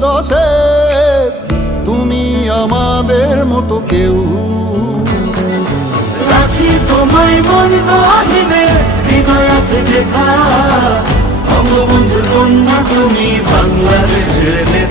দশে তুমি আমাদের মতো কেউ। রাখি তোমায় মন গহীনে, হৃদয় আছে যেথা। বঙ্গবন্ধুর কন্যা তুমি, বাংলাদেশের নেতা।